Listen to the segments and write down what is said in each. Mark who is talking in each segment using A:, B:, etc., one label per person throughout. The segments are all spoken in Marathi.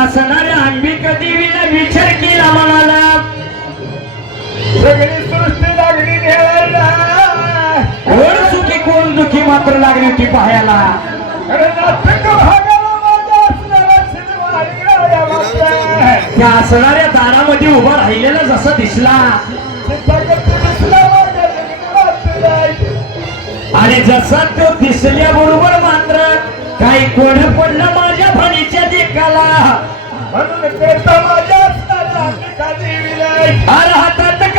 A: असणाऱ्या अंबिका देवीला विचार केला म्हणाला
B: सगळी सृष्टी लागली
A: कोण सुखी कोण दुखी मात्र लागली होती पाहायला त्या असणाऱ्या दारामध्ये उभा राहिलेला जसा दिसला. आणि जसा तो दिसल्याबरोबर मात्र काही कोण पडलं माझ्या फणीच्या देखाला म्हणून ते समाजात देवीला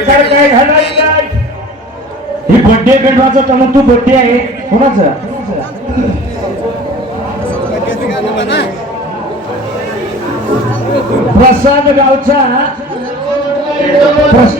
B: काय काय घालायला
A: ही बड्डे पेटवाचा मग तू बड्डे आहे. कोणाचा? प्रसाद गावचा. प्रसाद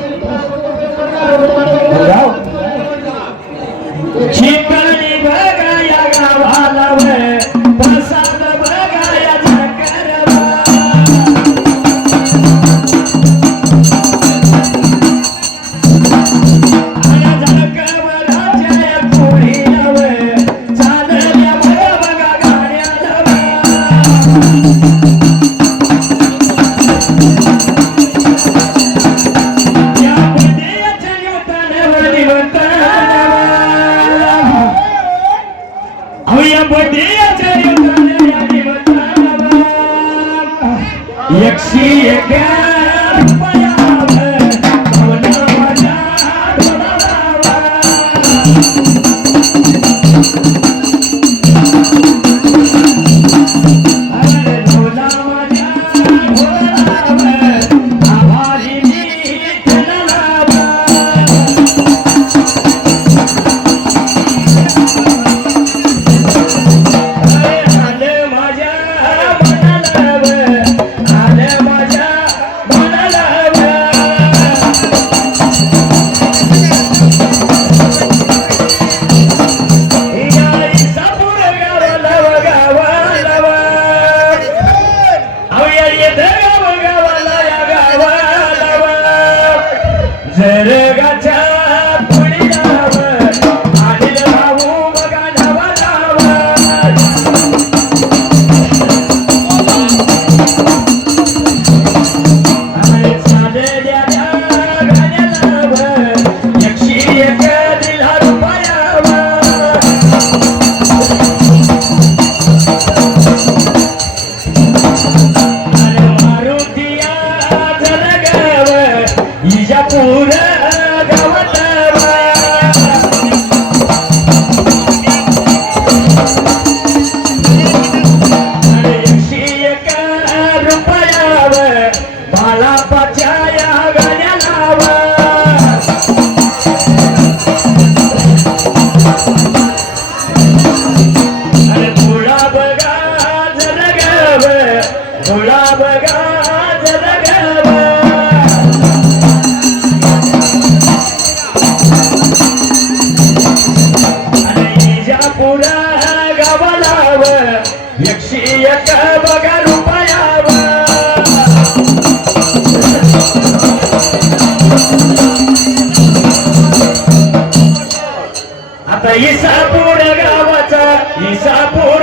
A: Thank you. आता इसापूर गावाचा इसापूर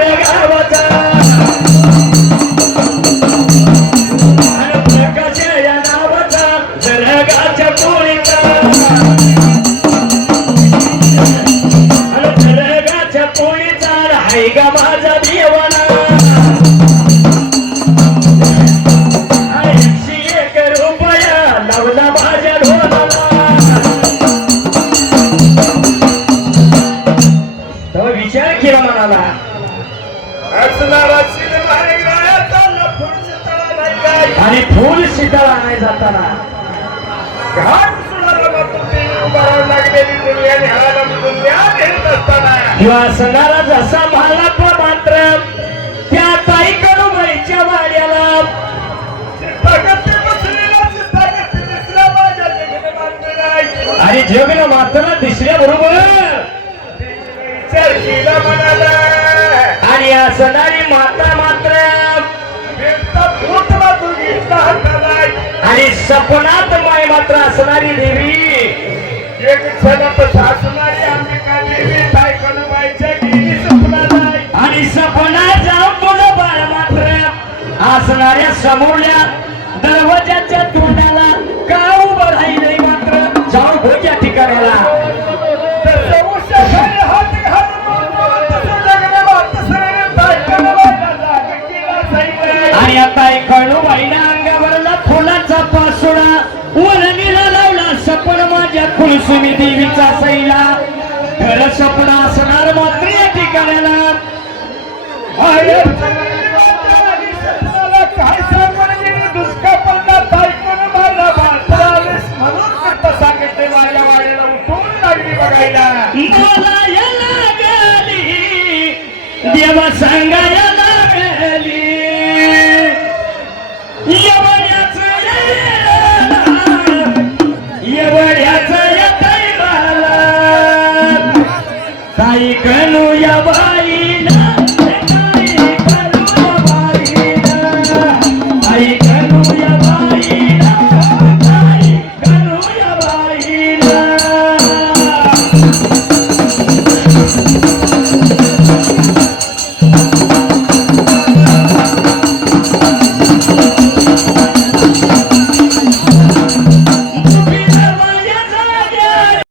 A: लागलेली आणि फुल
B: दुनिया नेत जाताना.
A: किंवा सणारा जसा मला तो मात्र त्या ताई कडूबाईच्या वाड्याला. आणि जगन मात्र दिसल्या बरोबर सणारी माता मात्र. आणि सपनात माय मात्र असणारी देवी.
B: एक क्षणात सासणारी अंबिका देवी ताई कडूबाईच्या गेली
A: आणि सपनाचा मुलं बाळ मात्र असणाऱ्या समोरल्या दरवाजाच्या तोंडाला का उभं राहिले मात्र. जाऊ भोग्या ठिकाणाला. आणि आता एक कळू बाईना अंगावरला फुलाचा पासुडा वरणीला लावला सपन माझ्या कुलसुमी देवीचा सैला खर सपन असणार मात्र या ठिकाणाला
B: काय ताई
A: कनू या बाई.